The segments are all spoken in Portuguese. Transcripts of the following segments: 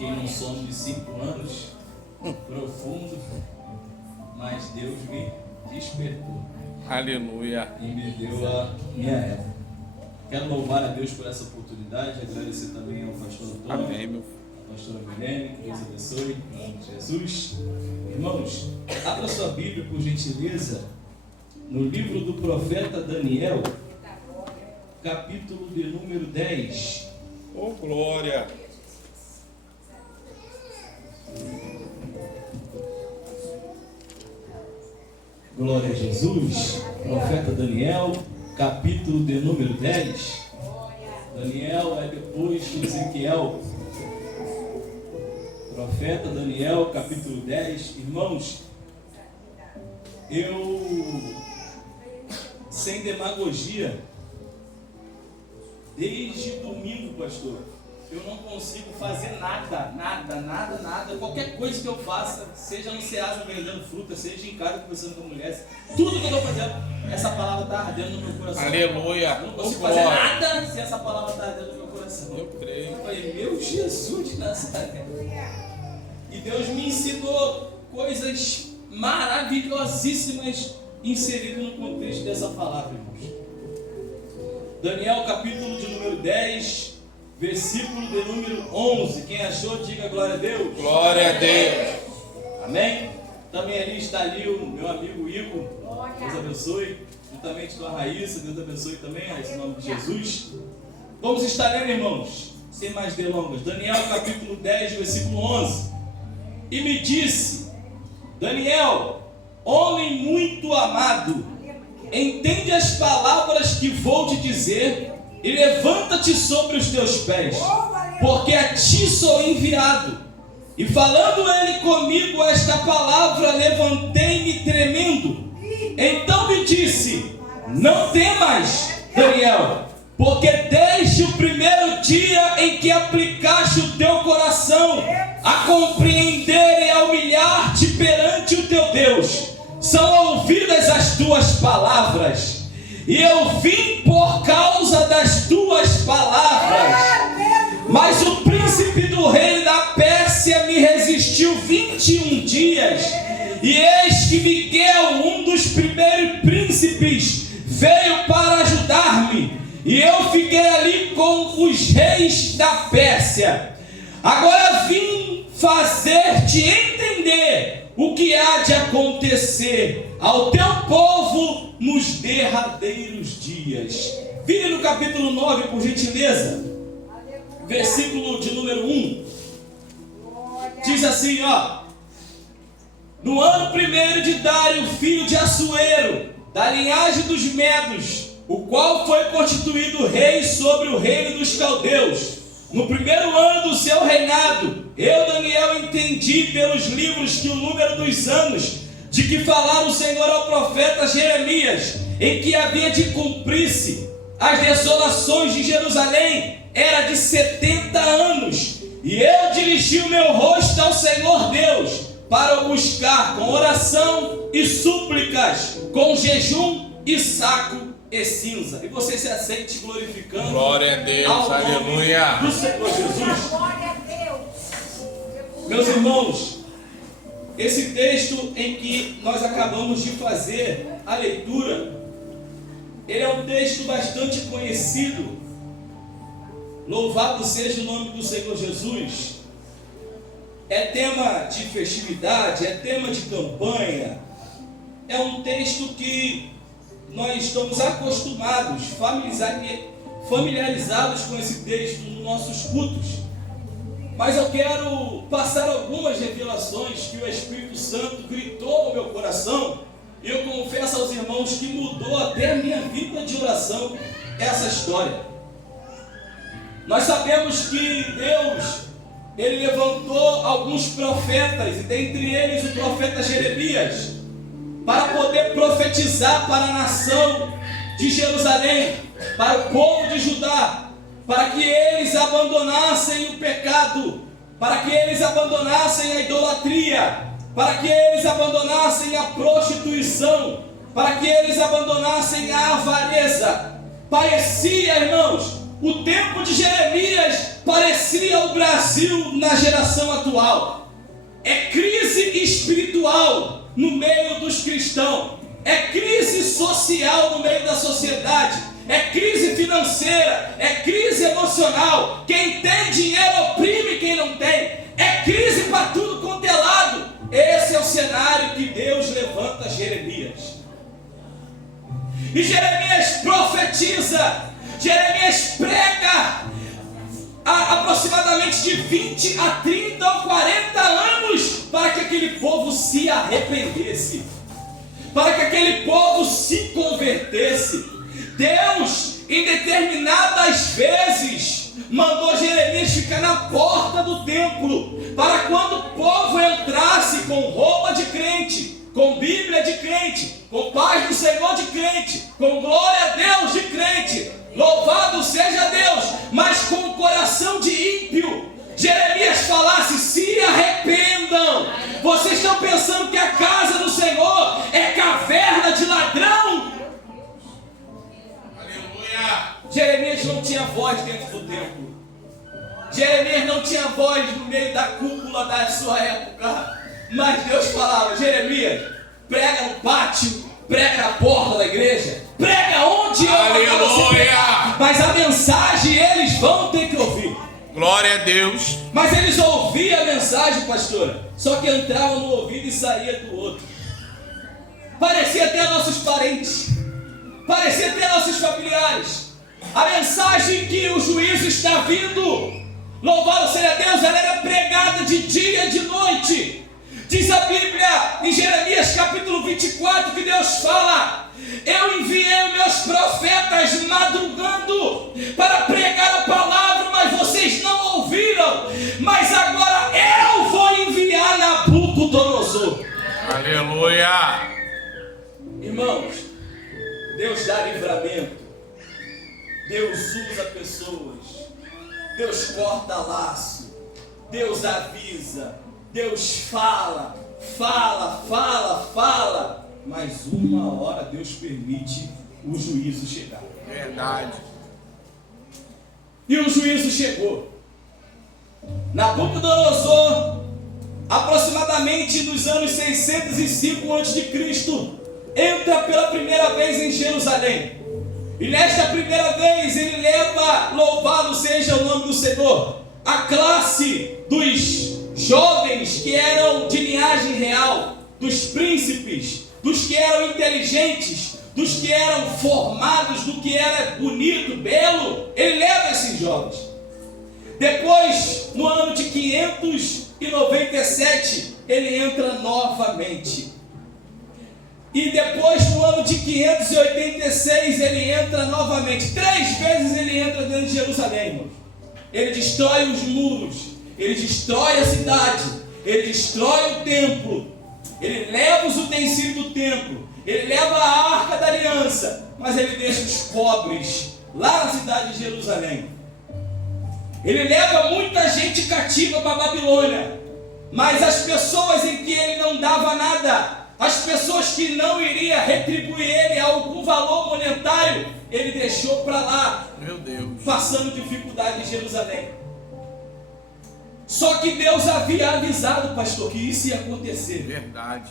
fiquei num sono de 5 anos, profundo, mas Deus me despertou. Aleluia. E me deu a minha época. Quero louvar a Deus por essa oportunidade, agradecer também ao pastor Antônio, Amém, meu. à pastora Milene, que Deus abençoe, em nome de Jesus. Irmãos, abra sua Bíblia, por gentileza, no livro do profeta Daniel, capítulo de número 10. Oh, glória. Glória a Jesus. Profeta Daniel, capítulo de número 10. Daniel é depois de Ezequiel. Profeta Daniel, capítulo 10. Irmãos, eu, sem demagogia, desde domingo, pastor, eu não consigo fazer nada, qualquer coisa que eu faça, seja no Ceasa vendendo fruta, seja em casa conversando com mulheres, tudo que eu estou fazendo, essa palavra está ardendo no meu coração. Aleluia. Eu não consigo fazer nada se essa palavra está ardendo no meu coração. Eu creio. Eu falei, meu Jesus de Nazaré. E Deus me ensinou coisas maravilhosíssimas inseridas no contexto dessa palavra, irmãos. Daniel, capítulo de número 10, versículo de número 11. Quem achou, diga glória a Deus. Glória a Deus. Amém? Também ali está ali o meu amigo Igor. Deus abençoe. Juntamente com a Raíssa, Deus abençoe também, em nome de Jesus. Vamos estar lendo, irmãos, sem mais delongas. Daniel, capítulo 10, versículo 11. E me disse, Daniel, homem muito amado, entende as palavras que vou te dizer e levanta-te sobre os teus pés, porque a ti sou enviado. E falando ele comigo esta palavra, levantei-me tremendo. Então me disse, não temas, Daniel, porque desde o primeiro dia em que aplicaste o teu coração a compreender e a humilhar-te perante o teu Deus, são ouvidas as tuas palavras, e eu vim por causa das tuas palavras. Mas o príncipe do reino da Pérsia me resistiu 21 dias, e eis que Miguel, um dos primeiros príncipes, veio para ajudar-me, e eu fiquei ali com os reis da Pérsia. Agora vim fazer-te entender o que há de acontecer ao teu povo nos derradeiros dias. Vire no capítulo 9, por gentileza, versículo de número 1. Diz assim, ó: no ano primeiro de Dário, filho de Assuero, da linhagem dos Medos, o qual foi constituído rei sobre o reino dos caldeus, no primeiro ano do seu reinado, eu, Daniel, entendi pelos livros que o número dos anos de que falara o Senhor ao profeta Jeremias, em que havia de cumprir-se as desolações de Jerusalém, era de 70 anos. E eu dirigi o meu rosto ao Senhor Deus, para o buscar com oração e súplicas, com jejum e saco e cinza. E você se assente glorificando. Glória a Deus, aleluia. Do Senhor Jesus. Glória a Deus. Meus irmãos, esse texto em que nós acabamos de fazer a leitura, ele é um texto bastante conhecido. Louvado seja o nome do Senhor Jesus. É tema de festividade, é tema de campanha. É um texto que nós estamos acostumados, familiarizados com esse texto nos nossos cultos. Mas eu quero passar algumas revelações que o Espírito Santo gritou no meu coração. E eu confesso aos irmãos que mudou até a minha vida de oração essa história. Nós sabemos que Deus, Ele levantou alguns profetas, e dentre eles o profeta Jeremias, para poder profetizar para a nação de Jerusalém, para o povo de Judá, para que eles abandonassem o pecado, para que eles abandonassem a idolatria, para que eles abandonassem a prostituição, para que eles abandonassem a avareza. Parecia, irmãos, o tempo de Jeremias parecia o Brasil na geração atual. É crise espiritual no meio dos cristãos. É crise social no meio da sociedade. É crise financeira. É crise emocional. Quem tem dinheiro oprime quem não tem. É crise para tudo quanto é lado. Esse é o cenário que Deus levanta Jeremias. E Jeremias profetiza. Jeremias prega aproximadamente de 20 a 30 ou 40 anos para que aquele povo se arrependesse, para que aquele povo se convertesse. Deus, em determinadas vezes, mandou Jeremias ficar na porta do templo, para quando o povo entrasse com roupa de crente, com Bíblia de crente, com paz do Senhor de crente, com glória a Deus de crente, louvado seja Deus, mas com o coração de ímpio, Jeremias falasse: se arrependam. Vocês estão pensando que a casa do Senhor é caverna de ladrão? Aleluia. Jeremias não tinha voz dentro do templo. Jeremias não tinha voz no meio da cúpula da sua época. Mas Deus falava: Jeremias, prega no pátio, prega na porta da igreja, prega onde eu mandar você pregar. Mas a mensagem eles vão ter que ouvir. Glória a Deus. Mas eles ouviam a mensagem, pastora, só que entravam no ouvido e saía do outro. Parecia até nossos parentes, parecia até nossos familiares. A mensagem que o juízo está vindo, louvado seja Deus, ela era pregada de dia e de noite. Diz a Bíblia em Jeremias capítulo 24 que Deus fala: eu enviei os meus profetas madrugando para pregar a palavra, mas vocês não ouviram. Mas agora eu vou enviar Nabucodonosor. Aleluia. Irmãos, Deus dá livramento. Deus usa pessoas. Deus corta laço. Deus avisa. Deus fala, mas uma hora Deus permite o juízo chegar. Verdade. E o juízo chegou. Nabucodonosor, aproximadamente nos anos 605 a.C., entra pela primeira vez em Jerusalém. E nesta primeira vez ele leva, louvado seja o nome do Senhor, a classe dos jovens que eram de linhagem real, dos príncipes, dos que eram inteligentes, dos que eram formados, do que era bonito, belo. Ele leva esses jovens. Depois, no ano de 597, ele entra novamente. E depois, no ano de 586, ele entra novamente. 3 vezes ele entra dentro de Jerusalém, irmãos. Ele destrói os muros, ele destrói a cidade, ele destrói o templo, ele leva os utensílios do templo, ele leva a arca da aliança, mas ele deixa os pobres lá na cidade de Jerusalém. Ele leva muita gente cativa para a Babilônia, mas as pessoas em que ele não dava nada, as pessoas que não iriam retribuir ele algum valor monetário, ele deixou para lá. Meu Deus. Passando dificuldade em Jerusalém. Só que Deus havia avisado, pastor, que isso ia acontecer. Verdade.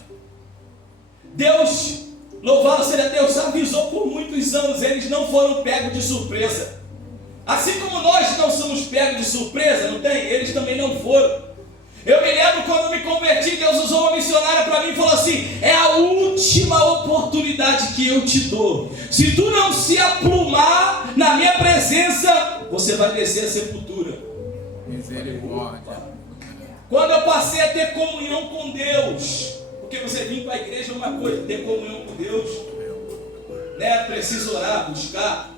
Deus, louvado seja Deus, avisou por muitos anos. Eles não foram pegos de surpresa. Assim como nós não somos pegos de surpresa, não tem? Eles também não foram. Eu me lembro quando me converti, Deus usou uma missionária para mim e falou assim: é a última oportunidade que eu te dou. Se tu não se aprumar na minha presença, você vai descer a sepultura. Misericórdia. Quando eu passei a ter comunhão com Deus, porque você vir para a igreja é uma coisa, ter comunhão com Deus, né? Preciso orar, buscar.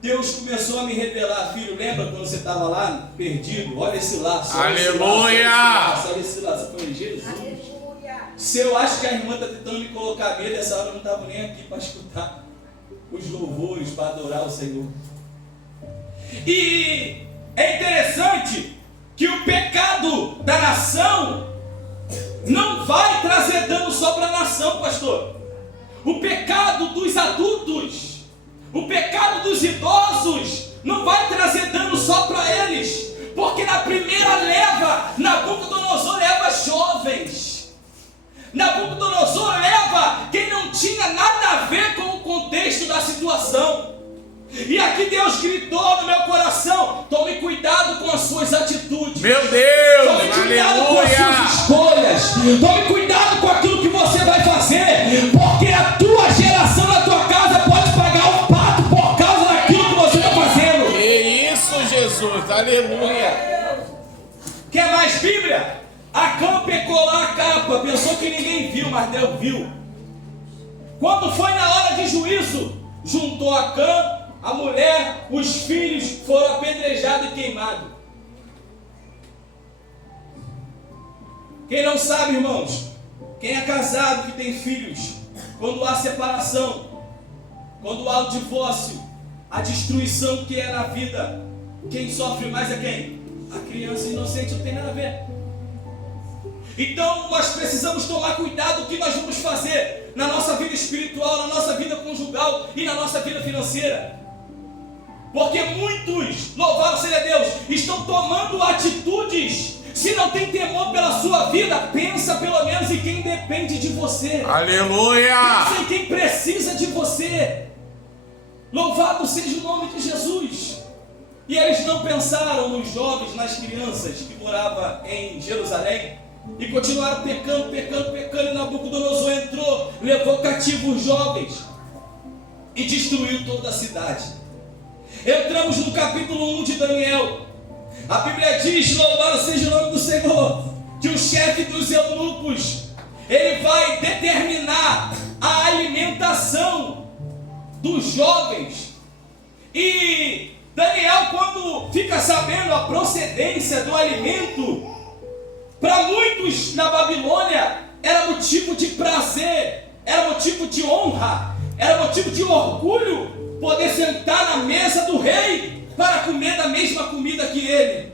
Deus começou a me revelar: filho, lembra quando você estava lá, perdido? Olha esse laço. Aleluia! Olha esse laço. Eu falei: Jesus. Se eu acho que a irmã está tentando me colocar medo, essa hora eu não estava nem aqui para escutar os louvores, para adorar o Senhor. E é interessante que o pecado da nação não vai trazer dano só para a nação, pastor. O pecado dos adultos, o pecado dos idosos não vai trazer dano só para eles, Porque na primeira leva, Nabucodonosor leva jovens. Nabucodonosor leva quem não tinha nada a ver com o contexto da situação. E aqui Deus gritou no meu coração: tome cuidado com as suas atitudes. Meu Deus, tome cuidado com as suas escolhas. Tome cuidado com aquilo que você vai fazer. Porque a tua geração na tua casa pode pagar um pato por causa daquilo que você está fazendo. Que isso, Jesus, aleluia. Quer mais Bíblia? Acã pegou lá a capa, pensou que ninguém viu, mas Deus viu. Quando foi na hora de juízo, juntou Acã, a mulher, os filhos foram apedrejados e queimados. Quem não sabe, irmãos, quem é casado que tem filhos, quando há separação, quando há o divórcio, a destruição que é na vida, quem sofre mais é quem? A criança inocente. Não tem nada a ver. Então nós precisamos tomar cuidado do que nós vamos fazer na nossa vida espiritual, na nossa vida conjugal e na nossa vida financeira. Porque muitos, louvado seja Deus, estão tomando atitudes. Se não tem temor pela sua vida, pensa pelo menos em quem depende de você. Aleluia! Pensa em quem precisa de você. Louvado seja o nome de Jesus. E eles não pensaram nos jovens, nas crianças que moravam em Jerusalém. E continuaram pecando. E Nabucodonosor entrou, levou cativo os jovens e destruiu toda a cidade. Entramos no capítulo 1 de Daniel. A Bíblia diz, louvado seja o nome do Senhor, que o chefe dos eunucos, ele vai determinar a alimentação dos jovens. E Daniel, quando fica sabendo a procedência do alimento, para muitos na Babilônia era motivo de prazer, era motivo de honra, era motivo de orgulho poder sentar na mesa do rei para comer da mesma comida que ele.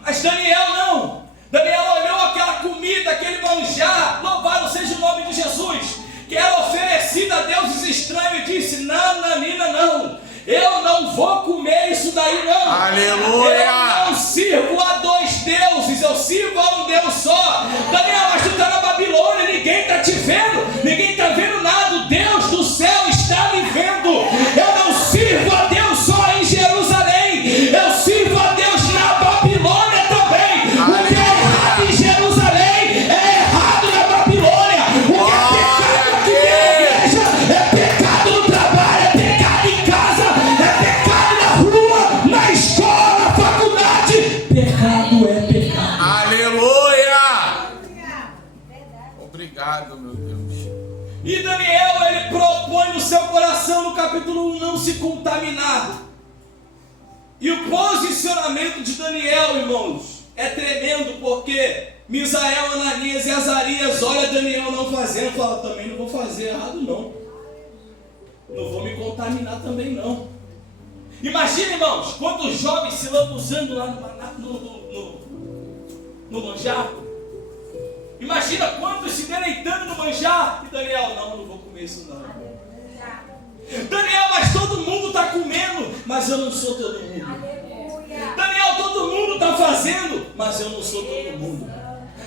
Mas Daniel não. Daniel olhou aquela comida, aquele manjar, louvado seja o nome de Jesus, que era oferecida a deuses estranhos, e disse: nananina, não, eu não vou comer isso daí não. Aleluia! Eu não sirvo a dois deuses, eu sirvo a um Deus só. Daniel, mas tu está na Babilônia, ninguém está te vendo, ninguém está vendo nada, o Deus do céu está me vendo. Eu não sirvo a Deus só em Jerusalém, eu sirvo a Deus na Babilônia também. O que é errado em Jerusalém é errado na Babilônia. O que é pecado aqui na igreja é pecado no trabalho, é pecado em casa, é pecado na rua, na escola, na faculdade. Pecado é pecado. Aleluia! Obrigado, meu Deus. E Daniel, ele propõe no seu coração, no capítulo 1, não se contaminar. E o posicionamento de Daniel, irmãos, é tremendo, porque Misael, Ananias e Azarias olha Daniel não fazendo, fala: também não vou fazer errado não. Não vou me contaminar também não. Imagina, irmãos, quantos jovens se lambuzando lá no manjar. Imagina quantos se deleitando no manjar. E Daniel: não vou comer isso não. Daniel: mas todo mundo está comendo, mas eu não sou todo mundo. Daniel: todo mundo está fazendo, mas eu não sou todo mundo.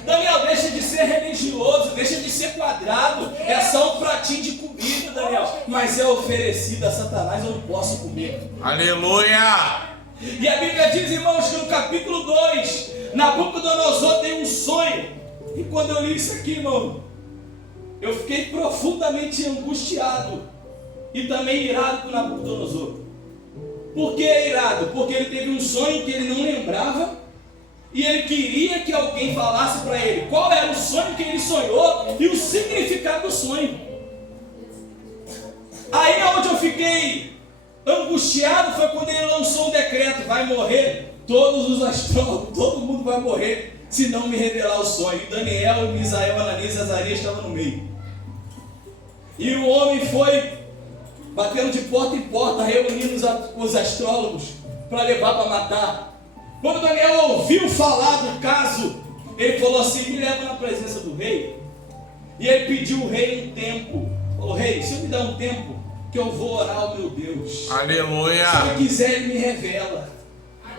Daniel, deixa de ser religioso, deixa de ser quadrado. É só um pratinho de comida, Daniel, mas é oferecido a Satanás, eu não posso comer. Aleluia! E a Bíblia diz, irmãos, que no capítulo 2, Nabucodonosor tem um sonho. E quando eu li isso aqui, irmão, eu fiquei profundamente angustiado e também irado com Nabucodonosor. Por que irado? Porque ele teve um sonho que ele não lembrava e ele queria que alguém falasse para ele qual era o sonho que ele sonhou e o significado do sonho. Aí onde eu fiquei angustiado foi quando ele lançou um decreto: vai morrer todos os astrólogos, todo mundo vai morrer se não me revelar o sonho. E Daniel, Misael, Ananias e Azarias estavam no meio. E o homem foi batendo de porta em porta, reunindo os astrólogos para levar para matar. Quando Daniel ouviu falar do caso, ele falou assim: me leva na presença do rei. E ele pediu ao rei um tempo. Falou: rei, se eu me dar um tempo, que eu vou orar ao meu Deus. Aleluia! Se ele quiser, ele me revela.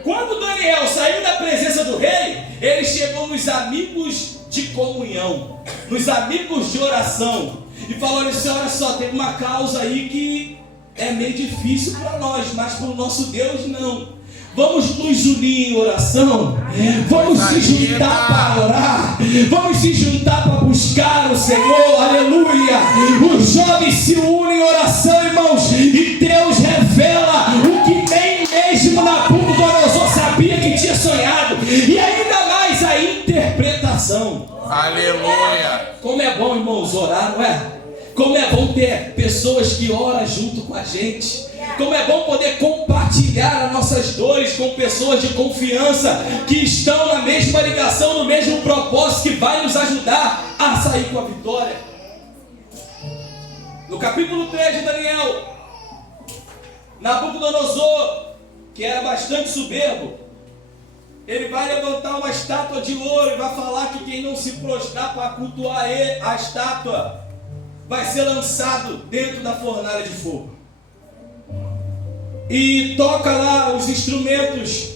Quando Daniel saiu da presença do rei, ele chegou nos amigos de comunhão, nos amigos de oração, e falou assim: olha só, tem uma causa aí que é meio difícil para nós, mas para o nosso Deus não. Vamos nos unir em oração, vamos se juntar para orar, vamos se juntar para buscar o Senhor, aleluia. Os jovens se unem em oração, irmãos, e Deus revela o que nem mesmo Nabucodonosor sabia que tinha sonhado, e ainda mais a interpretação. Aleluia. Como é bom, irmãos, orar, não é? Como é bom ter pessoas que oram junto com a gente. Como é bom poder compartilhar as nossas dores com pessoas de confiança que estão na mesma ligação, no mesmo propósito, que vai nos ajudar a sair com a vitória. No capítulo 3 de Daniel, Nabucodonosor, que era bastante soberbo, ele vai levantar uma estátua de ouro e vai falar que quem não se prostrar para cultuar a estátua vai ser lançado dentro da fornalha de fogo. E toca lá os instrumentos,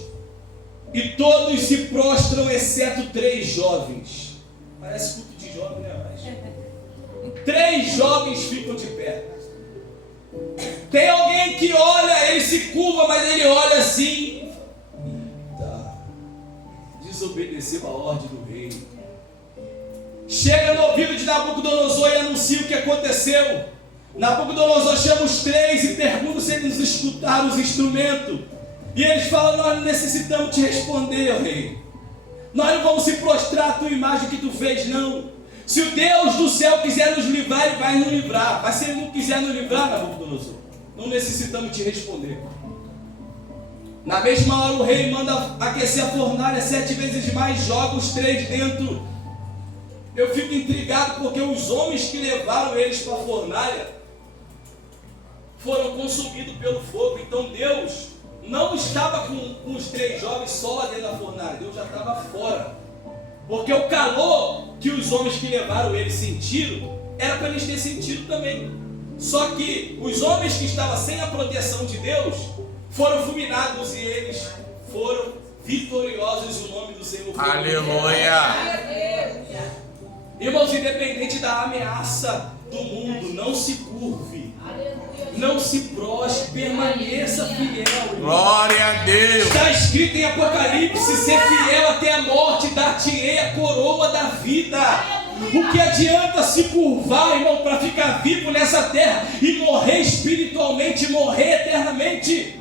e todos se prostram, exceto 3 jovens. Parece culto de jovem, né? Mas 3 jovens ficam de pé. Tem alguém que olha, ele se curva, mas ele olha assim: eita, desobedeceu a ordem do rei. Chega no ouvido de Nabucodonosor e anuncia o que aconteceu. Nabucodonosor chama os 3 e pergunta se eles escutaram os instrumentos. E eles falam: nós não necessitamos te responder, ó rei. Nós não vamos se prostrar à tua imagem que tu fez, não. Se o Deus do céu quiser nos livrar, ele vai nos livrar. Mas se ele não quiser nos livrar, Nabucodonosor, não necessitamos te responder. Na mesma hora o rei manda aquecer a fornalha 7 vezes mais, joga os 3 dentro. Eu fico intrigado porque os homens que levaram eles para a fornalha foram consumidos pelo fogo. Então Deus não estava com os 3 jovens só lá dentro da fornalha, Deus já estava fora. Porque o calor que os homens que levaram eles sentiram, era para eles terem sentido também. Só que os homens que estavam sem a proteção de Deus foram fulminados e eles foram vitoriosos em nome do Senhor. Aleluia. Irmãos, independente da ameaça do mundo, não se curve, não se prostre, permaneça fiel. Glória a Deus. Está escrito em Apocalipse: ser fiel até a morte, dar-te-ei a coroa da vida. O que adianta se curvar, irmão, para ficar vivo nessa terra e morrer espiritualmente, morrer eternamente?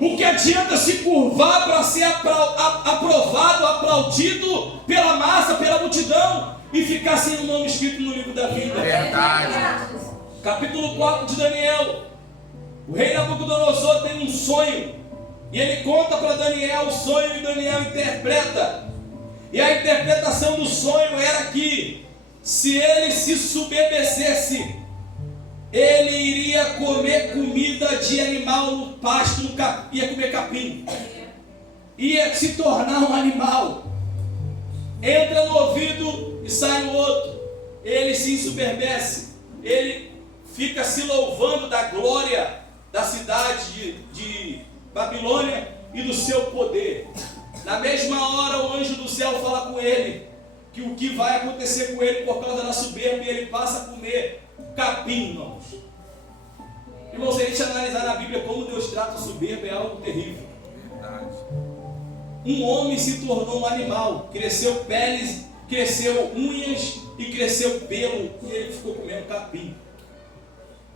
O que adianta se curvar para ser aprovado, aplaudido pela massa, pela multidão, e ficar sem o nome escrito no livro da vida? Verdade. Capítulo 4 de Daniel. O rei Nabucodonosor tem um sonho, e ele conta para Daniel o sonho, e Daniel interpreta. E a interpretação do sonho era que, se ele se submissesse, ele iria comer comida de animal no pasto, ia comer capim, ia se tornar um animal. Entra no ouvido e sai no outro. Ele se ensoberbece, ele fica se louvando da glória da cidade de Babilônia e do seu poder. Na mesma hora o anjo do céu fala com ele que o que vai acontecer com ele por causa da soberba, e ele passa a comer capim, irmãos. Irmãos, se a gente analisar na Bíblia como Deus trata o soberbo, é algo terrível. Um homem se tornou um animal, cresceu peles, cresceu unhas e cresceu pelo, e ele ficou comendo capim.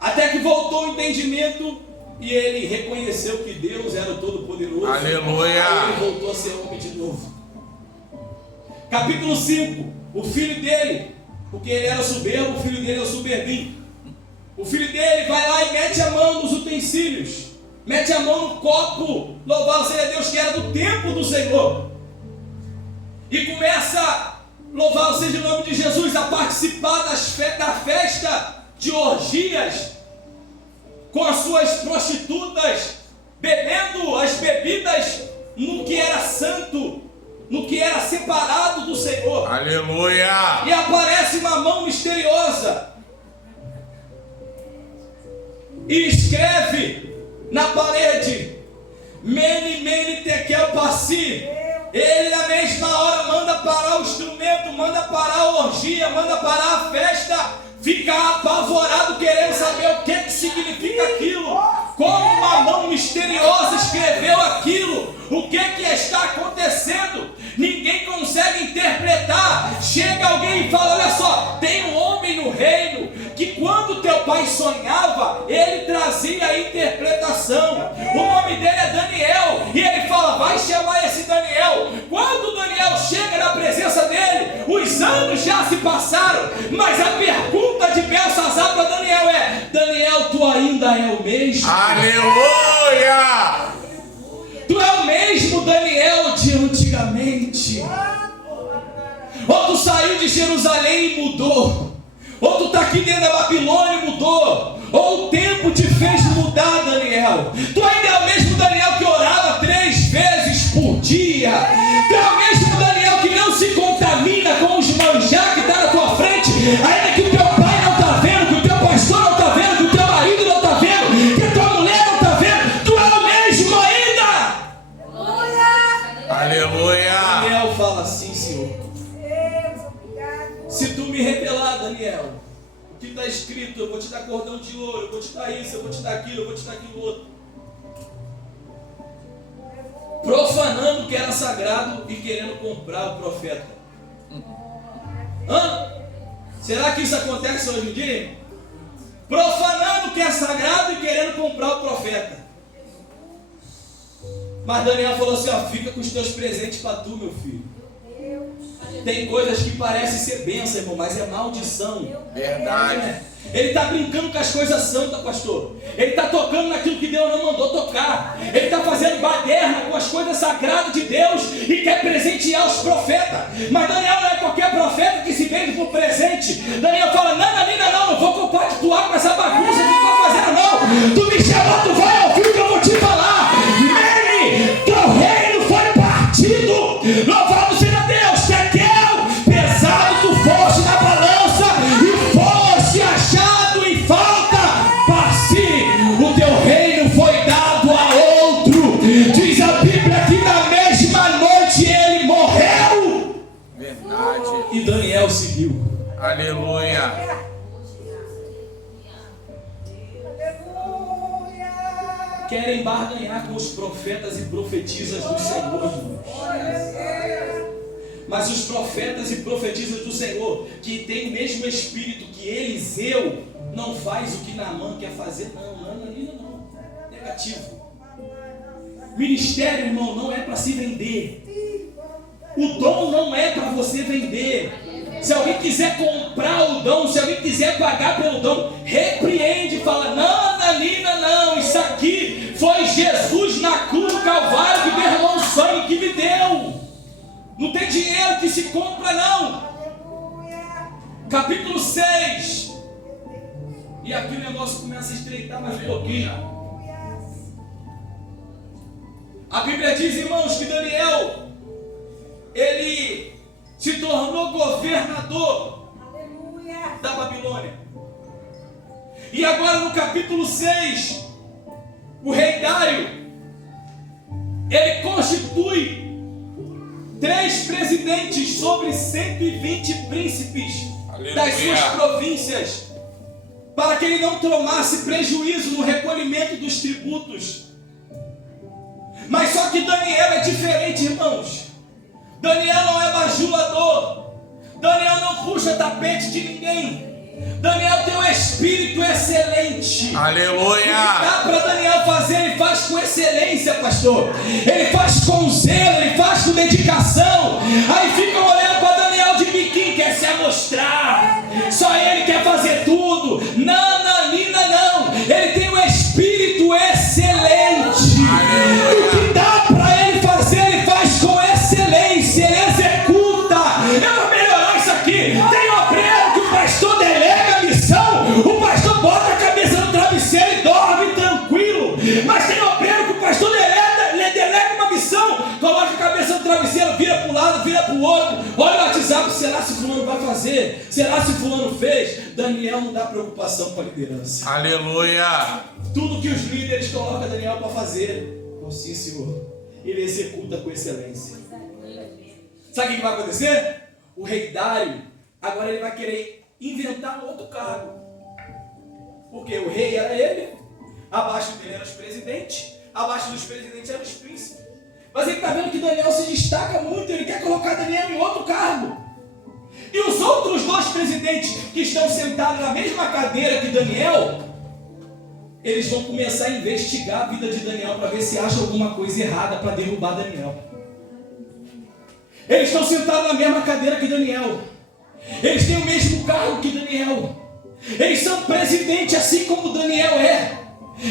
Até que voltou o entendimento e ele reconheceu que Deus era o Todo-Poderoso. Aleluia! Aí ele voltou a ser homem de novo. Capítulo 5, o filho dele, porque ele era soberbo, o filho dele é o soberbinho. O filho dele vai lá e mete a mão nos utensílios, mete a mão no copo, louvado seja Deus, que era do templo do Senhor, e começa, louvado seja o nome de Jesus, a participar da festa de orgias com as suas prostitutas, bebendo as bebidas no que era santo, no que era separado do Senhor. Aleluia! E aparece uma mão misteriosa e escreve na parede: Mene, mene, tekel, passi. Ele na mesma hora manda parar o instrumento, manda parar a orgia, manda parar a festa, fica apavorado querendo saber o que significa aquilo, como uma mão misteriosa escreveu aquilo, o que está acontecendo, ninguém consegue interpretar. Chega alguém e fala: olha só, tem um homem no reino que quando teu pai sonhava, ele trazia a interpretação, o nome dele é Daniel, e ele fala: vai chamar esse Daniel. Quando Daniel chega na presença dele, os anos já se passaram, mas a pergunta de Belsazar para Daniel é: Daniel, tu ainda é o mesmo? Aleluia! Tu é o mesmo Daniel de antigamente? Ou tu saiu de Jerusalém e mudou? Ou tu está aqui dentro da Babilônia e mudou? Ou o tempo te fez mudar, Daniel? Tu ainda é o mesmo Daniel que orava 3 vezes por dia? Tu é o mesmo Daniel que não se contamina com os manjá que está na tua frente, ainda que o teu pai não está vendo, que o teu pastor não está vendo, que o teu marido não está vendo, que a tua mulher não está vendo? Tu é o mesmo ainda? Aleluia! Daniel fala assim: Senhor, se tu me revelar, Daniel, o que está escrito, eu vou te dar cordão de ouro, eu vou te dar isso, eu vou te dar aquilo, eu vou te dar aquilo outro. Profanando o que era sagrado e querendo comprar o profeta. Será que isso acontece hoje em dia? Profanando o que é sagrado e querendo comprar o profeta. Mas Daniel falou assim: ó, fica com os teus presentes para tu, meu filho. Tem coisas que parecem ser bênção, irmão, mas é maldição. Verdade. Ele está brincando com as coisas santas, pastor. Ele está tocando naquilo que Deus não mandou tocar. Ele está fazendo baderna com as coisas sagradas de Deus e quer presentear os profetas. Mas Daniel não é qualquer profeta que se vende por presente. Daniel fala: não vou compactuar com essa bagunça que tu está fazendo, não. Tu me chamou, tu vai ouvir o que eu vou te falar. Mene, teu reino foi partido. Louvado seja Deus, Tekel, pesado tu foste na balança e foste achado em falta. Passi, o teu reino foi dado a outro. Diz a Bíblia que na mesma noite ele morreu. Verdade. E Daniel seguiu. Aleluia. Querem barganhar com os profetas e profetisas do Senhor, irmãos. Mas os profetas e profetisas do Senhor, que tem o mesmo espírito que Eliseu, não faz o que Naamã quer fazer, não. Negativo. Ministério, irmão, não é para se vender. O dom não é para você vender. Se alguém quiser comprar o dom, se alguém quiser pagar pelo dom, repreende, fala: não, Nanina, não, isso aqui foi Jesus na cruz do Calvário que derramou o sangue que me deu. Não tem dinheiro que se compra, não. Capítulo 6. E aqui o negócio começa a estreitar mais um pouquinho. A Bíblia diz, irmãos, que Daniel, ele se tornou governador da Babilônia. E agora no capítulo 6, o rei Dário, ele constitui 3 presidentes sobre 120 príncipes. Aleluia. Das suas províncias, para que ele não tomasse prejuízo no recolhimento dos tributos. Mas só que Daniel é diferente, irmãos. Daniel não é bajulador. Daniel não puxa tapete de ninguém. Daniel tem um espírito excelente. Aleluia. O que dá para Daniel fazer, ele faz com excelência, pastor. Ele faz com zelo, ele faz com dedicação. Aí ficam olhando para Daniel de biquinho, quer se amostrar. Só ele quer fazer tudo. Nananina, não. Ele tem um espírito excelente. Aleluia. O que dá para ele fazer, ele faz com excelência. Ele executa. Eu vou melhorar isso aqui. Tem obreiro que o pastor delega a missão. O pastor bota a cabeça no travesseiro e dorme tranquilo. Mas tem obreiro que o pastor delega uma missão, coloca a cabeça no travesseiro, vira para um lado, vira para o outro. Olha o WhatsApp, será se fulano vai fazer? Será se fulano fez? Daniel não dá preocupação com a liderança. Aleluia. Tudo que os líderes colocam Daniel para fazer. Oh, sim, Senhor. Ele executa com excelência. Sabe o que vai acontecer? O rei Dário, agora ele vai querer inventar um outro cargo. Porque o rei era ele, abaixo dele eram os presidentes, abaixo dos presidentes eram os príncipes. Mas ele está vendo que Daniel se destaca muito, ele quer colocar Daniel em outro cargo. E os outros dois presidentes que estão sentados na mesma cadeira que Daniel, eles vão começar a investigar a vida de Daniel para ver se acha alguma coisa errada para derrubar Daniel. Eles estão sentados na mesma cadeira que Daniel. Eles têm o mesmo cargo que Daniel. Eles são presidentes assim como Daniel é.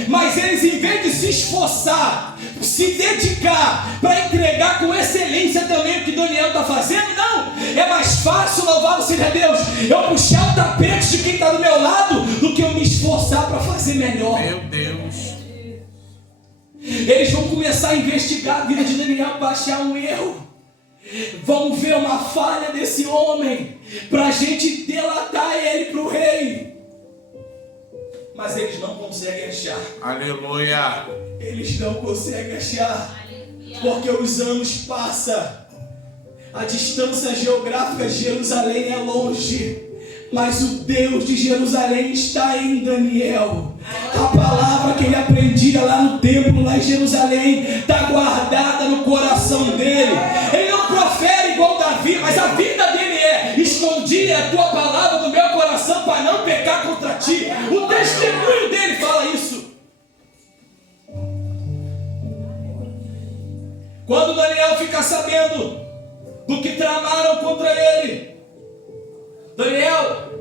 Mas eles, em vez de se esforçar, se dedicar para entregar com excelência também o que Daniel está fazendo, não. É mais fácil, louvado seja Deus, eu puxar o tapete de quem está do meu lado do que eu me esforçar para fazer melhor. Meu Deus. Eles vão começar a investigar a vida de Daniel para achar um erro. Vamos ver uma falha desse homem para a gente delatar ele para o rei. Mas eles não conseguem achar. Aleluia. Eles não conseguem achar. Porque os anos passam. A distância geográfica de Jerusalém é longe. Mas o Deus de Jerusalém está em Daniel. A palavra que ele aprendia lá no templo, lá em Jerusalém, está guardada no coração dele. Ele não profere igual Davi, mas a vida dele é: escondi a tua palavra no meu coração para não pecar contra ti. O testemunho dele fala isso. Quando Daniel fica sabendo do que tramaram contra ele, Daniel,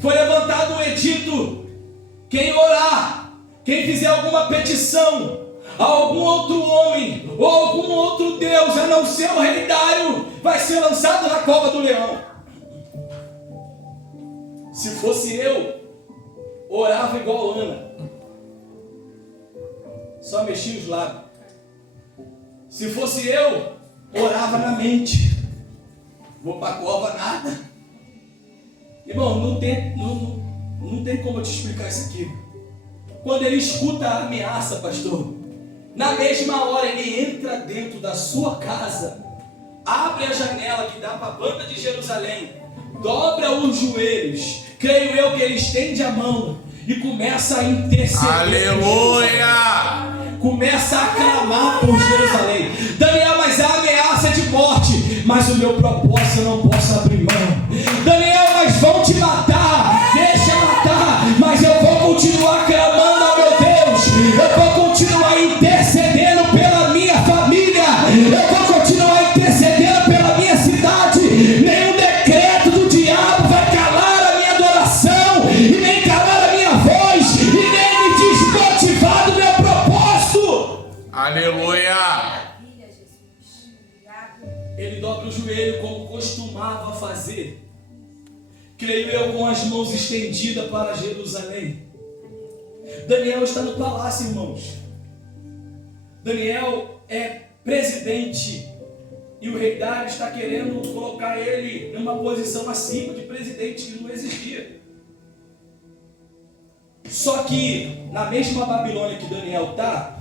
foi levantado um edito: quem orar, quem fizer alguma petição a algum outro homem ou algum outro Deus, a não ser o rei Dário, vai ser lançado na cova do leão. Se fosse eu, orava igual Ana, só mexia os lábios. Se fosse eu, orava na mente. Vou para a cova nada. Irmão, não tem como eu te explicar isso aqui. Quando ele escuta a ameaça, pastor, na mesma hora ele entra dentro da sua casa, abre a janela que dá para a banda de Jerusalém, dobra os joelhos, creio eu que ele estende a mão e começa a interceder. Aleluia! Começa a clamar por Jerusalém. Daniel, mas a ameaça é de morte, mas o meu propósito eu não posso abrir mão. Daniel, mas vão te matar, deixa matar, mas eu vou continuar clamando ao meu Deus. Eu vou continuar intercedendo pela minha família. Eu vou continuar intercedendo pela minha cidade. Nenhum decreto do diabo vai calar a minha adoração, e nem calar a minha voz, e nem me desmotivar do meu propósito. Aleluia! Ele dobra o joelho como costumava fazer, creio eu, com as mãos estendidas para Jerusalém. Daniel está no palácio, irmãos. Daniel é presidente e o rei Dário está querendo colocar ele numa posição acima de presidente que não existia. Só que na mesma Babilônia que Daniel está,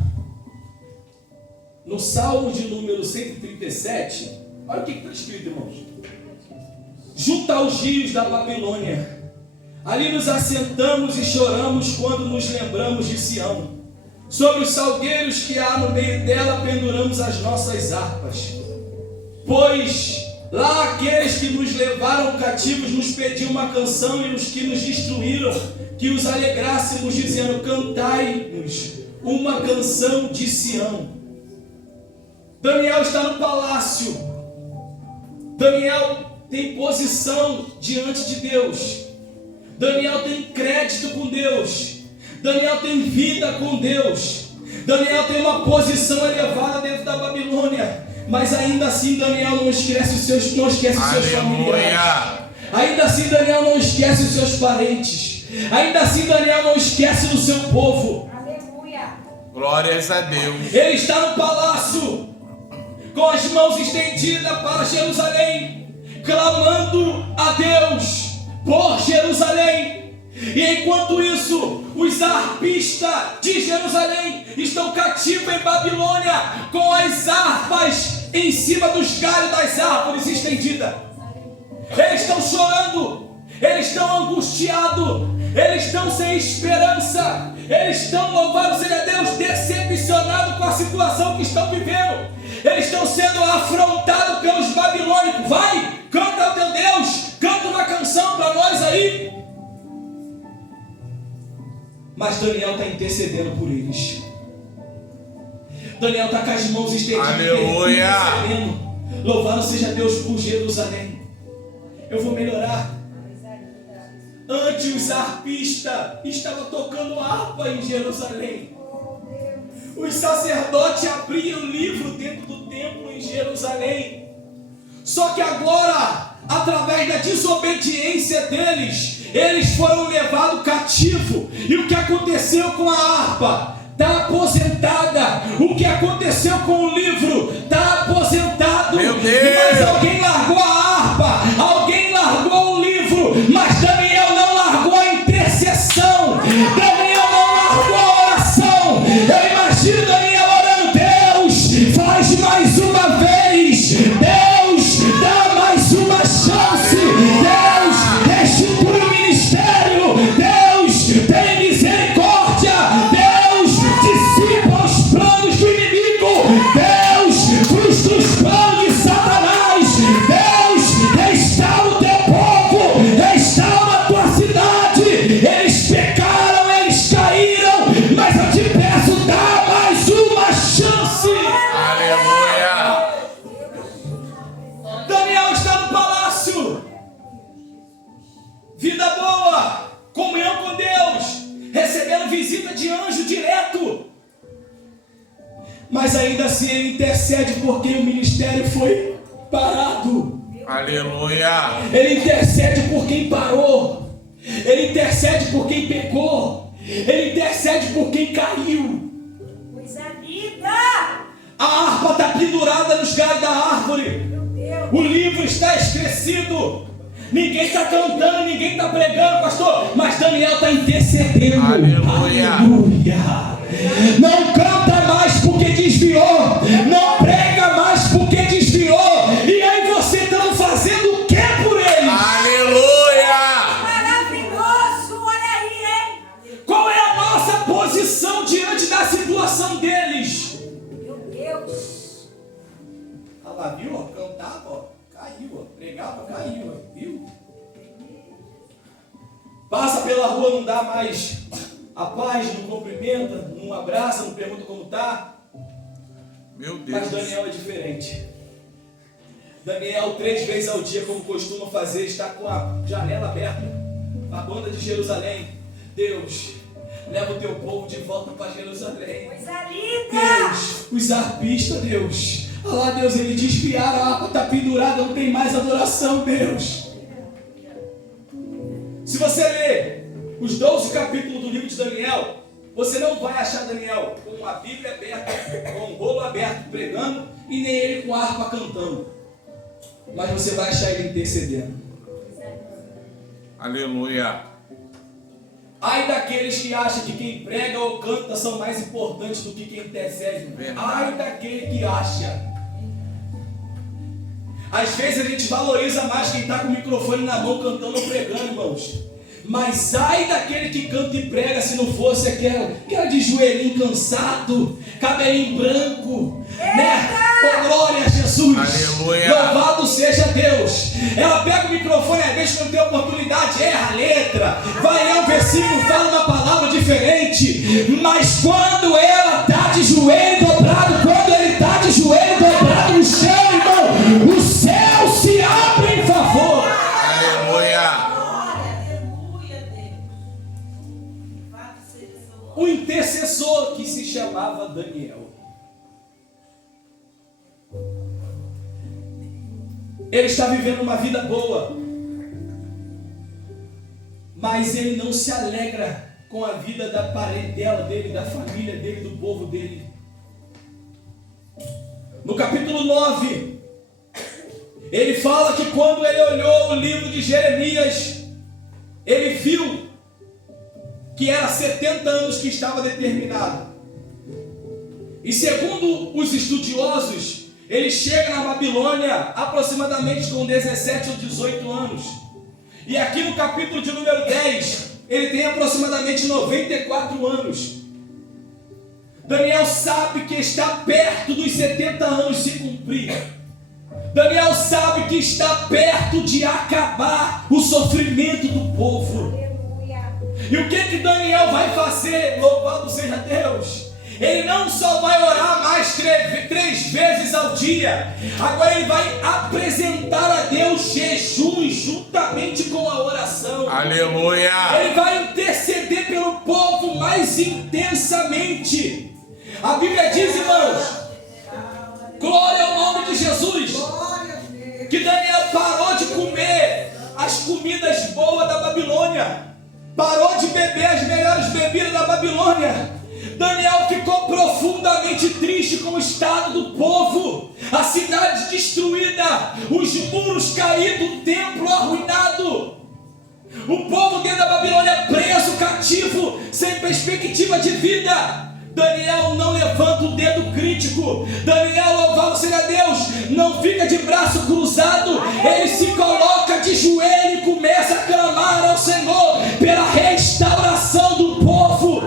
no Salmo de número 137, olha o que está escrito, irmãos. Junto aos rios da Babilônia, ali nos assentamos e choramos quando nos lembramos de Sião. Sobre os salgueiros que há no meio dela penduramos as nossas harpas. Pois lá aqueles que nos levaram cativos nos pediam uma canção, e os que nos destruíram, que os alegrássemos, dizendo: cantai-nos uma canção de Sião. Daniel está no palácio. Daniel tem posição diante de Deus. Daniel tem crédito com Deus. Daniel tem vida com Deus. Daniel tem uma posição elevada dentro da Babilônia. Mas ainda assim Daniel não esquece os seus familiares. Ainda assim Daniel não esquece os seus parentes. Ainda assim Daniel não esquece do seu povo. Aleluia. Glórias a Deus. Ele está no palácio, com as mãos estendidas para Jerusalém, clamando a Deus por Jerusalém. E enquanto isso, os arpistas de Jerusalém estão cativos em Babilônia, com as harpas em cima dos galhos das árvores estendidas. Eles estão chorando, eles estão angustiados, eles estão sem esperança, eles estão, louvado seja Deus, decepcionados com a situação que estão vivendo. Eles estão sendo afrontados pelos babilônicos. Vai, canta ao teu Deus, canta uma canção para nós aí. Mas Daniel está intercedendo por eles. Daniel está com as mãos estendidas. Aleluia! Intercedendo. Louvado seja Deus por Jerusalém. Eu vou melhorar. Antes os arpistas estavam tocando harpa em Jerusalém. Os sacerdotes abriam o livro dentro do templo em Jerusalém. Só que agora, através da desobediência deles, eles foram levados cativo. E o que aconteceu com a harpa? Está aposentada. O que aconteceu com o livro? Está aposentado. Meu Deus! Mas alguém largou a harpa, alguém largou o livro, mas Daniel não largou a intercessão. Daniel não largou a oração. Eu imagino Daniel orando: Deus, faz mais uma vez. Deus, dá mais uma chance. Deus, restitui o ministério. Deus, tem misericórdia. Deus, dissipa os planos do inimigo. Deus, frustra os planos de Satanás. Deus, restaura o teu povo. Restaura a tua cidade. Eles pecaram, eles caíram, mas eu te peço, dá mais uma chance. Aleluia! Daniel está no palácio, vida boa, comunhão com Deus, recebendo visita de anjo direto. Mas ainda assim ele intercede porque o ministério foi parado. Aleluia! Ele intercede por quem parou. Ele intercede por quem pecou. Ele intercede por quem caiu. Coisa linda! A harpa está pendurada nos galhos da árvore. O livro está esquecido. Ninguém está cantando, ninguém está pregando, pastor. Mas Daniel está intercedendo. Aleluia. Aleluia. Não canta mais porque desviou. Não prega mais porque desviou. E aí você está fazendo o que por eles? Aleluia! Maravilhoso! Olha aí, hein? Qual é a nossa posição diante da situação deles? Meu Deus! Olha lá, viu? Cantava, ó, caiu, ó. Pregava, caiu, ó. Viu? Passa pela rua, não dá mais a paz, não cumprimenta, não abraça, não pergunta como tá. Meu Deus! Mas Daniel é diferente. Daniel, 3 vezes ao dia, como costuma fazer, está com a janela aberta. A banda de Jerusalém. Deus, leva o teu povo de volta para Jerusalém. Coisa linda! Deus, os arpistas, Deus. Olha lá, Deus, eles desviaram, a harpa está pendurada, não tem mais adoração, Deus. Se você ler os 12 capítulos do livro de Daniel, você não vai achar Daniel com a Bíblia aberta, com o rolo aberto pregando, e nem ele com a harpa cantando. Mas você vai achar ele intercedendo. Aleluia! Ai daqueles que acham que quem prega ou canta são mais importantes do que quem intercede. Verdade. Ai daquele que acha. Às vezes a gente valoriza mais quem está com o microfone na mão cantando ou pregando, irmãos. Mas ai daquele que canta e prega, se não fosse aquela de joelhinho cansado, cabelinho branco, né? Oh, glória a Jesus. Aleluia. Louvado seja Deus. Ela pega o microfone, às vezes quando tem oportunidade, erra a letra, vai ler um versículo, fala uma palavra diferente. Mas quando ela está de joelho dobrado, quando ele está de joelho dobrado no chão, irmão, o céu se abre em favor. Aleluia! O intercessor que se chamava Daniel. Ele está vivendo uma vida boa, mas ele não se alegra com a vida da parentela dele, da família dele, do povo dele. No capítulo 9, ele fala que quando ele olhou o livro de Jeremias, ele viu que era 70 anos que estava determinado. E segundo os estudiosos, ele chega na Babilônia aproximadamente com 17 ou 18 anos. E aqui no capítulo de número 10, ele tem aproximadamente 94 anos. Daniel sabe que está perto dos 70 anos se cumprir. Daniel sabe que está perto de acabar o sofrimento do povo. E o que Daniel vai fazer? Louvado seja Deus! Ele não só vai orar mais três vezes ao dia, agora ele vai apresentar a Deus jejum juntamente com a oração. Aleluia. Ele vai interceder pelo povo mais intensamente. A Bíblia diz, irmãos, glória ao nome de Jesus, que Daniel parou de comer as comidas boas da Babilônia, parou de beber as melhores bebidas da Babilônia. Daniel ficou profundamente triste com o estado do povo, a cidade destruída, os muros caídos, o templo arruinado, o povo dentro da Babilônia preso, cativo, sem perspectiva de vida. Daniel não levanta o dedo crítico. Daniel, louvado seja Deus, não fica de braço cruzado. Ele se coloca de joelho e começa a clamar ao Senhor pela restauração do povo.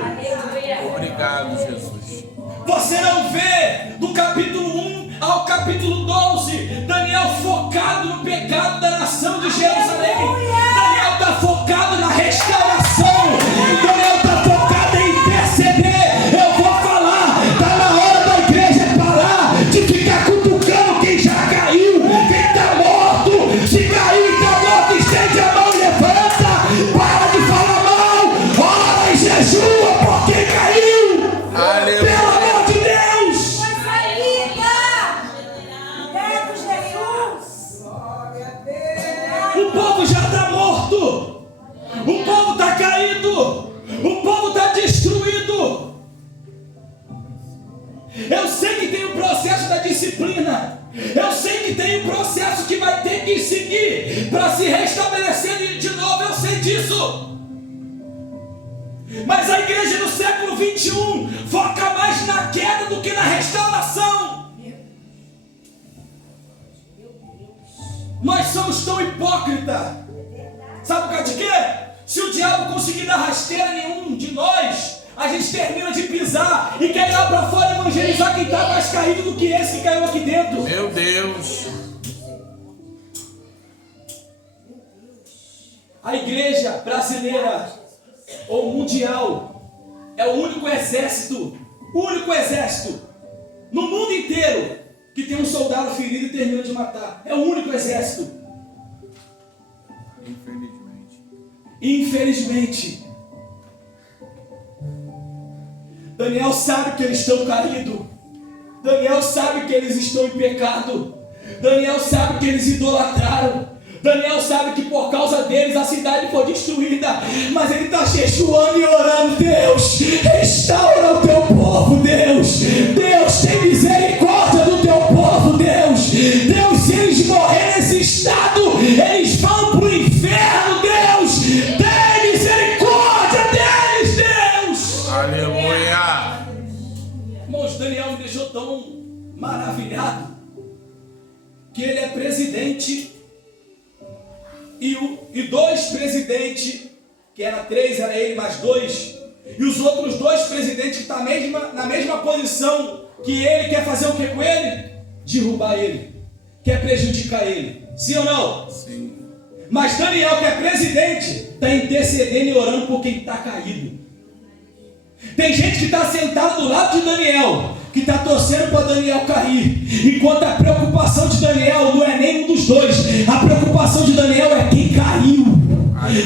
Obrigado, Jesus. Você não vê do capítulo 1 ao capítulo 12 Daniel focado no pecado da nação de Jerusalém. Daniel está focado na restauração. Daniel está focado em interceder. Eu vou falar, está na hora da igreja parar de ficar cutucando quem já caiu, quem está morto. Se caiu e está morto, estende a mão e levanta. Para de falar mal, ora e jejua por quem caiu. Aleluia. Pelo amor de Deus! Coisa linda! Deus Jesus! O povo já está morto, o povo está caído, o povo está destruído. Eu sei que tem o processo da disciplina, eu sei que tem o processo que vai ter que seguir para se restabelecer de novo, eu sei disso. Mas a igreja do século 21 foca mais na queda do que na restauração. Nós somos tão hipócritas. Sabe por causa de quê? Se o diabo conseguir dar rasteira nenhum de nós, a gente termina de pisar e quer ir lá para fora evangelizar quem está mais caído do que esse que caiu aqui dentro. Meu Deus. A igreja brasileira ou mundial é o único exército no mundo inteiro que tem um soldado ferido e termina de matar. É o único exército. Infelizmente. Daniel sabe que eles estão caídos. Daniel sabe que eles estão em pecado. Daniel sabe que eles idolatraram. Daniel sabe que por causa deles a cidade foi destruída. Mas ele está jejuando e orando. Deus, restaura o teu povo, Deus. Deus, tem misericórdia do teu povo, Deus. Deus, se eles morrerem nesse estado, eles vão para o inferno, Deus. Tem misericórdia deles, Deus. Aleluia. Irmãos, Daniel me deixou tão maravilhado que ele é presidente e dois presidentes, que era 3, era ele mais 2, e os outros 2 presidentes que estão na mesma posição que ele, quer fazer o que com ele? Derrubar ele, quer prejudicar ele, sim ou não? Sim. Mas Daniel, que é presidente, está intercedendo e orando por quem está caído. Tem gente que está sentado do lado de Daniel, que está torcendo para Daniel cair, enquanto a preocupação de Daniel não é nenhum dos dois. A preocupação de Daniel é quem caiu.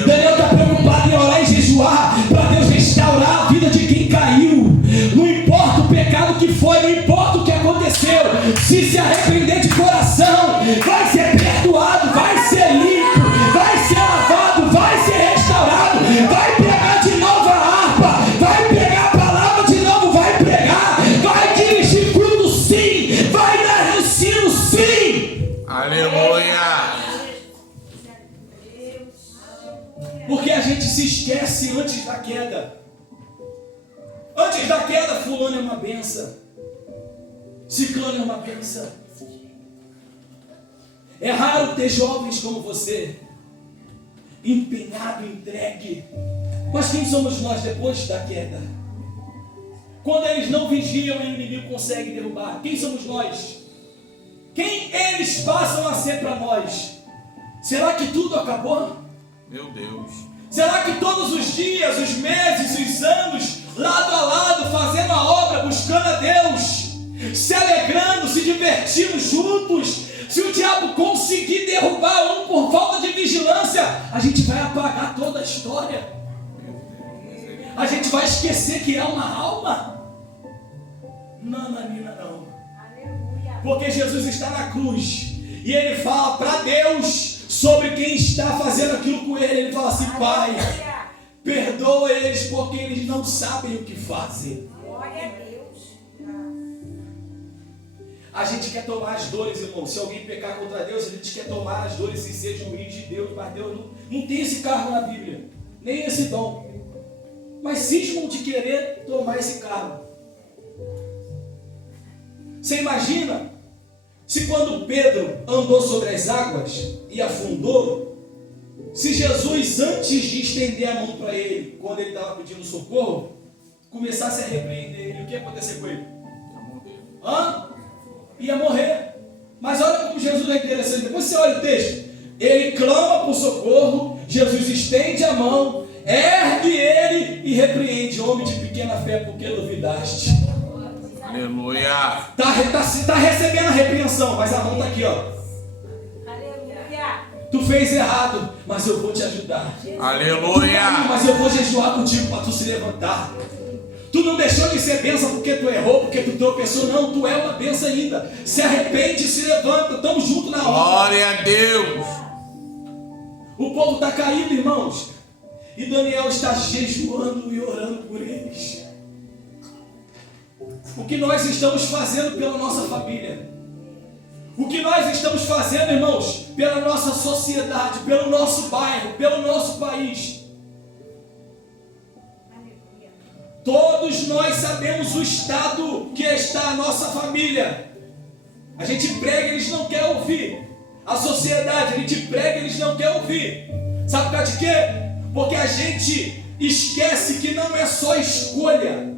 Daniel está preocupado em orar e jejuar para Deus restaurar a vida de quem caiu. Não importa o pecado que foi, não importa o que aconteceu, se arrepender de coração, vai ser perdoado, vai ser limpo, vai ser lavado, vai ser restaurado, vai pegar de novo a harpa, vai pegar a palavra de novo, vai pregar, vai dirigir culto sim, vai dar ensino sim. Aleluia. Porque a gente se esquece antes da queda Antes da queda, fulano é uma benção. Ciclano é uma benção. É raro ter jovens como você, empenhado, entregue. Mas quem somos nós depois da queda? Quando eles não vigiam e o inimigo consegue derrubar, quem somos nós? Quem eles passam a ser para nós? Será que tudo acabou? Meu Deus. Será que todos os dias, os meses, os anos, lado a lado, fazendo a obra, buscando a Deus, se alegrando, se divertindo juntos, se o diabo conseguir derrubar um por falta de vigilância, a gente vai apagar toda a história? A gente vai esquecer que é uma alma? Não, Nanina, não. Porque Jesus está na cruz e ele fala para Deus sobre quem está fazendo aquilo com ele. Ele fala assim: Pai, perdoa eles porque eles não sabem o que fazem. Glória a Deus. A gente quer tomar as dores, irmão. Se alguém pecar contra Deus, a gente quer tomar as dores e ser juiz de Deus. Mas Deus não tem esse cargo na Bíblia, nem esse dom. Mas cismam de querer tomar esse cargo. Você imagina se quando Pedro andou sobre as águas e afundou, se Jesus, antes de estender a mão para ele, quando ele estava pedindo socorro, começasse a repreender ele, o que ia acontecer com ele? Ia morrer. Mas olha como Jesus é interessante. Depois você olha o texto. Ele clama por socorro, Jesus estende a mão, ergue ele e repreende: homem de pequena fé, porque duvidaste? Aleluia. Tá recebendo a repreensão, mas a mão está aqui, ó. Aleluia. Tu fez errado, mas eu vou te ajudar. Aleluia. Mas eu vou jejuar contigo para tu se levantar. Tu não deixou de ser bênção porque tu errou, porque tu tropeçou. Não, tu é uma bênção ainda. Se arrepende e se levanta. Estamos juntos na obra. Glória a Deus. O povo está caído, irmãos. E Daniel está jejuando e orando por eles. O que nós estamos fazendo pela nossa família? O que nós estamos fazendo, irmãos, pela nossa sociedade, pelo nosso bairro, pelo nosso país? Todos nós sabemos o estado que está a nossa família. A gente prega, eles não querem ouvir. A sociedade, a gente prega, eles não querem ouvir. Sabe por causa de quê? Porque a gente esquece que não é só escolha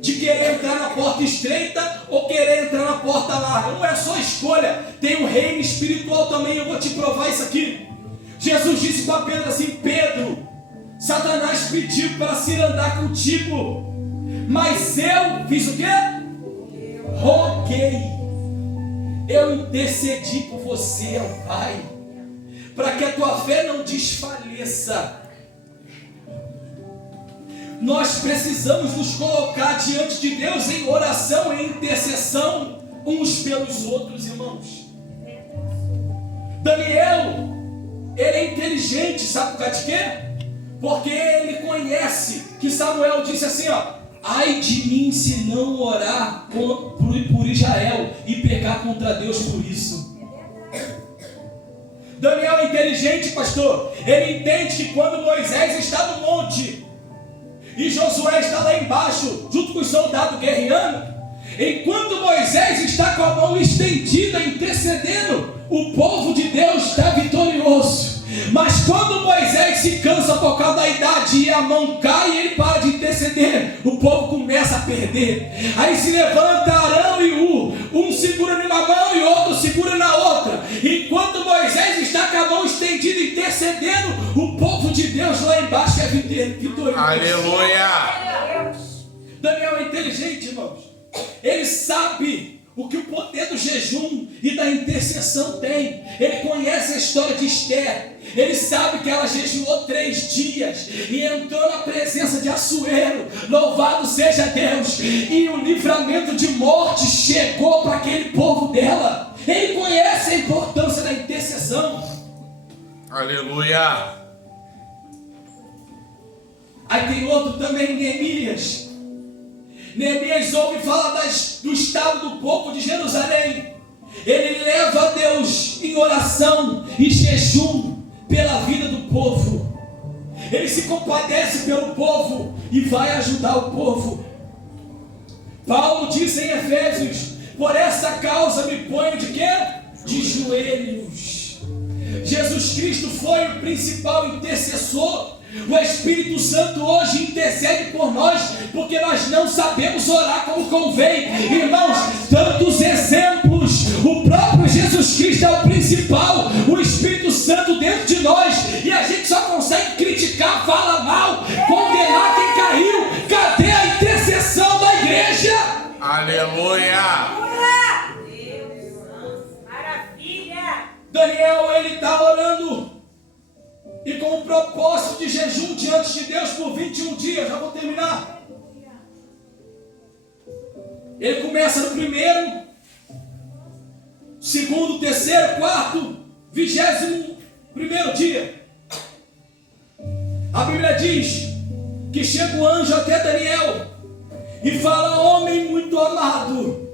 de querer entrar na porta estreita ou querer entrar na porta larga. Não é só escolha, tem um reino espiritual também. Eu vou te provar isso aqui. Jesus disse para Pedro assim: Pedro, Satanás pediu para se andar contigo, mas eu fiz o quê? Roguei, eu intercedi por você ao Pai, para que a tua fé não desfaleça. Nós precisamos nos colocar diante de Deus em oração, em intercessão, uns pelos outros, irmãos. Daniel, ele é inteligente, sabe por causa de quê? Porque ele conhece que Samuel disse assim, ó: ai de mim se não orar por Israel e pecar contra Deus por isso. Daniel é inteligente, pastor. Ele entende que quando Moisés está no monte e Josué está lá embaixo, junto com os soldados guerreando, enquanto Moisés está com a mão estendida, intercedendo, o povo de Deus está vitorioso. Mas quando Moisés se cansa por causa da idade e a mão cai e ele para de interceder, o povo começa a perder. Aí se levanta Arão e um segura numa mão e outro segura na outra. Enquanto Moisés está com a mão estendida intercedendo, o povo de Deus lá embaixo é vitorioso. Aleluia. Daniel é inteligente, irmãos. Ele sabe o que o poder do jejum e da intercessão tem. Ele conhece a história de Esther. Ele sabe que ela jejuou 3 dias e entrou na presença de Assuero. Louvado seja Deus. E o livramento de morte chegou para aquele povo dela. Ele conhece a importância da intercessão. Aleluia. Aí tem outro também, Neemias. Neemias ouve falar do estado do povo de Jerusalém. Ele leva a Deus em oração e jejum pela vida do povo. Ele se compadece pelo povo e vai ajudar o povo. Paulo disse em Efésios: por essa causa me ponho de quê? De joelhos. Jesus Cristo foi o principal intercessor. O Espírito Santo hoje intercede por nós, porque nós não sabemos orar como convém. Irmãos, tantos exemplos. O próprio Jesus Cristo é o principal, o Espírito Santo dentro de nós, e a gente só consegue criticar, falar mal, condenar quem caiu. Cadê a intercessão da igreja? Aleluia. Maravilha! Daniel, ele está orando, e com o propósito de jejum diante de Deus por 21 dias. Já vou terminar. Ele começa no primeiro, segundo, terceiro, quarto, 21º dia. A Bíblia diz que chega o anjo até Daniel e fala: homem muito amado,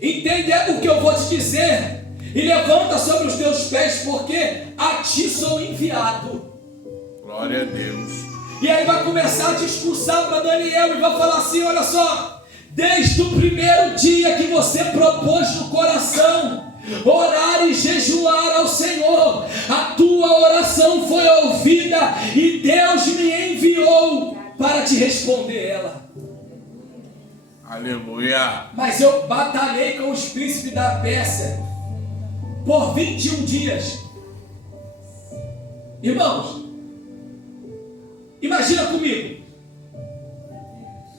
entende o que eu vou te dizer, e levanta sobre os teus pés, porque a ti sou enviado. Glória a Deus. E aí vai começar a discursar para Daniel e vai falar assim: olha só, desde o primeiro dia que você propôs no coração orar e jejuar ao Senhor, a tua oração foi ouvida e Deus me enviou para te responder ela. Aleluia. Mas eu batalhei com os príncipes da Pérsia por 21 dias. Irmãos, imagina comigo,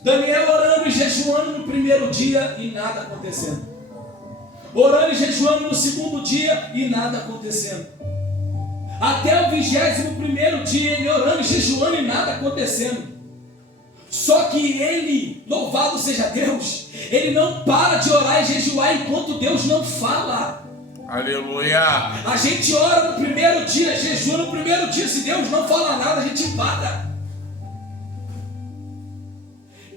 Daniel orando e jejuando no primeiro dia e nada acontecendo, orando e jejuando no segundo dia e nada acontecendo, até o 21º dia ele orando e jejuando e nada acontecendo. Só que ele, louvado seja Deus, ele não para de orar e jejuar enquanto Deus não fala. Aleluia. A gente ora no primeiro dia, jejua no primeiro dia, se Deus não fala nada, a gente para.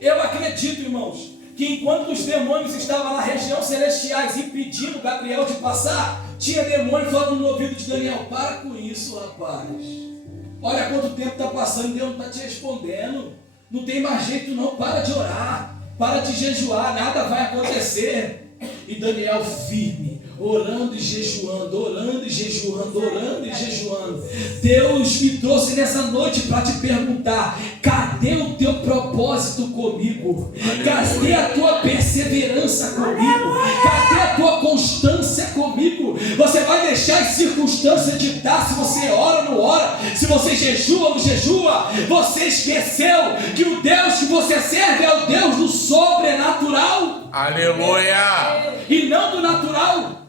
Eu acredito, irmãos, que enquanto os demônios estavam na região celestiais impedindo Gabriel de passar, tinha demônio falando no ouvido de Daniel: para com isso, rapaz. Olha quanto tempo está passando e Deus não está te respondendo. Não tem mais jeito não, para de orar, para de jejuar, nada vai acontecer. E Daniel firme, orando e jejuando, orando e jejuando, orando e jejuando. Deus me trouxe nessa noite para te perguntar: cadê o teu propósito comigo? Cadê a tua perseverança comigo? Cadê a tua constância comigo? Você vai deixar as circunstâncias ditar se você ora ou não ora, se você jejua ou não jejua? Você esqueceu que o Deus que você serve é o Deus do sobrenatural? Aleluia. E não do natural.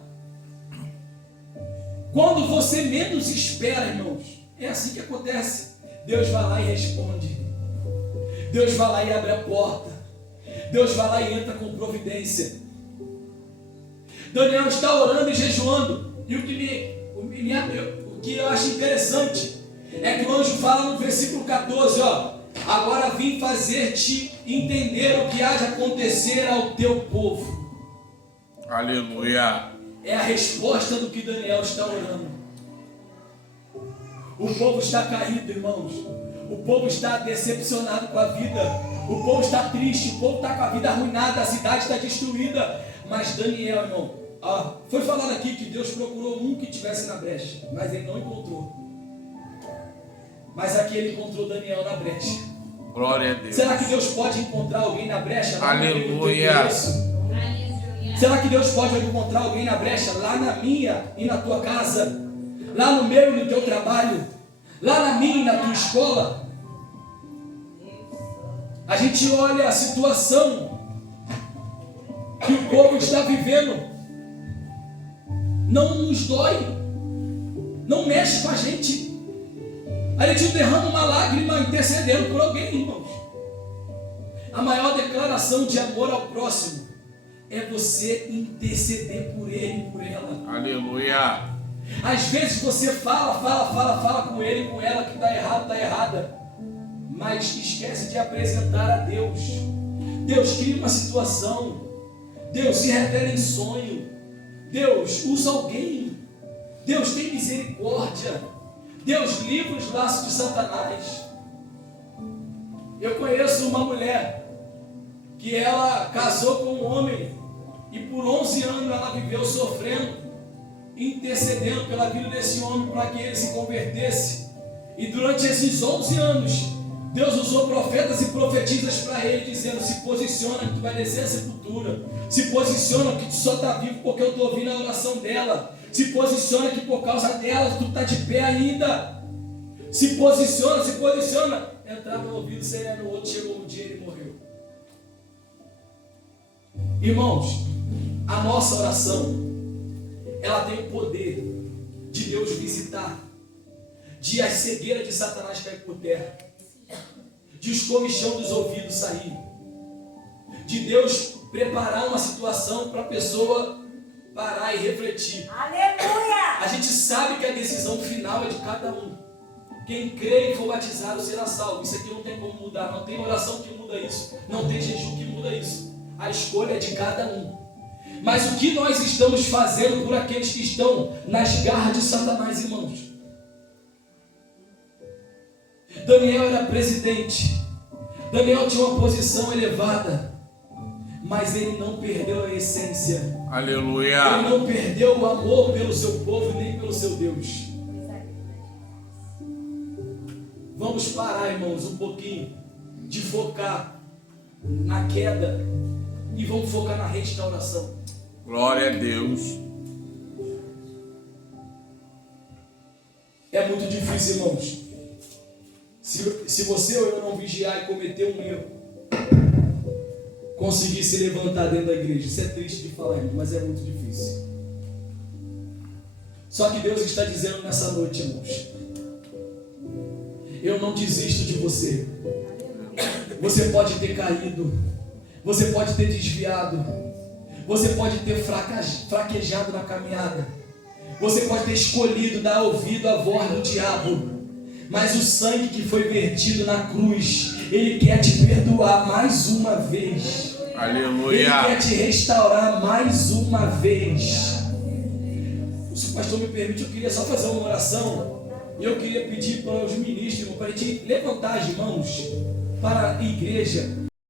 Quando você menos espera, irmãos, é assim que acontece. Deus vai lá e responde. Deus vai lá e abre a porta. Deus vai lá e entra com providência. Daniel está orando e jejuando. E o que eu acho interessante é que o anjo fala no versículo 14, ó: agora vim fazer-te entender o que há de acontecer ao teu povo. Aleluia. É a resposta do que Daniel está orando. O povo está caído, irmãos. O povo está decepcionado com a vida. O povo está triste. O povo está com a vida arruinada. A cidade está destruída. Mas Daniel, irmão, foi falado aqui que Deus procurou um que estivesse na brecha, mas ele não encontrou. Mas aqui ele encontrou Daniel na brecha. Glória a Deus. Será que Deus pode encontrar alguém na brecha? Aleluia. Será que Deus pode encontrar alguém na brecha, lá na minha e na tua casa, lá no meu e no teu trabalho, lá na minha e na tua escola? A gente olha a situação que o povo está vivendo, não nos dói, não mexe com a gente. A gente não derrama uma lágrima intercedendo por alguém, irmãos. A maior declaração de amor ao próximo é você interceder por ele e por ela. Aleluia. Às vezes você fala com ele e com ela que está errado, está errada, mas esquece de apresentar a Deus. Deus cria uma situação, Deus se revela em sonho, Deus usa alguém, Deus tem misericórdia, Deus livra os laços de Satanás. Eu conheço uma mulher que ela casou com um homem e por 11 anos ela viveu sofrendo, intercedendo pela vida desse homem para que ele se convertesse. E durante esses 11 anos, Deus usou profetas e profetisas para ele, dizendo: se posiciona que tu vai descer a sepultura, se posiciona que tu só está vivo porque eu estou ouvindo a oração dela, se posiciona que por causa dela tu está de pé ainda, se posiciona, entrava no ouvido, saía no outro, chegou um dia e ele morreu. Irmãos, a nossa oração, ela tem o poder de Deus visitar, de a cegueira de Satanás cair por terra, de os comichão dos ouvidos sair, de Deus preparar uma situação para a pessoa parar e refletir. Aleluia! A gente sabe que a decisão final é de cada um. Quem crê e for batizado será salvo. Isso aqui não tem como mudar, não tem oração que muda isso, não tem jejum que muda isso. A escolha é de cada um. Mas o que nós estamos fazendo por aqueles que estão nas garras de Satanás, irmãos? Daniel era presidente, Daniel tinha uma posição elevada, mas ele não perdeu a essência. Aleluia. Ele não perdeu o amor pelo seu povo nem pelo seu Deus. Vamos parar, irmãos, um pouquinho de focar na queda e vamos focar na restauração. Glória a Deus. É muito difícil, irmãos. Se você ou eu não vigiar e cometer um erro, conseguir se levantar dentro da igreja, isso é triste de falar, mas é muito difícil. Só que Deus está dizendo nessa noite, irmãos: eu não desisto de você. Você pode ter caído, você pode ter desviado, você pode ter fraquejado na caminhada, você pode ter escolhido dar ouvido à voz do diabo, mas o sangue que foi vertido na cruz, ele quer te perdoar mais uma vez. Aleluia. Ele quer te restaurar mais uma vez. Se o pastor me permite, eu queria só fazer uma oração. E eu queria pedir para os ministros, para a gente levantar as mãos para a igreja.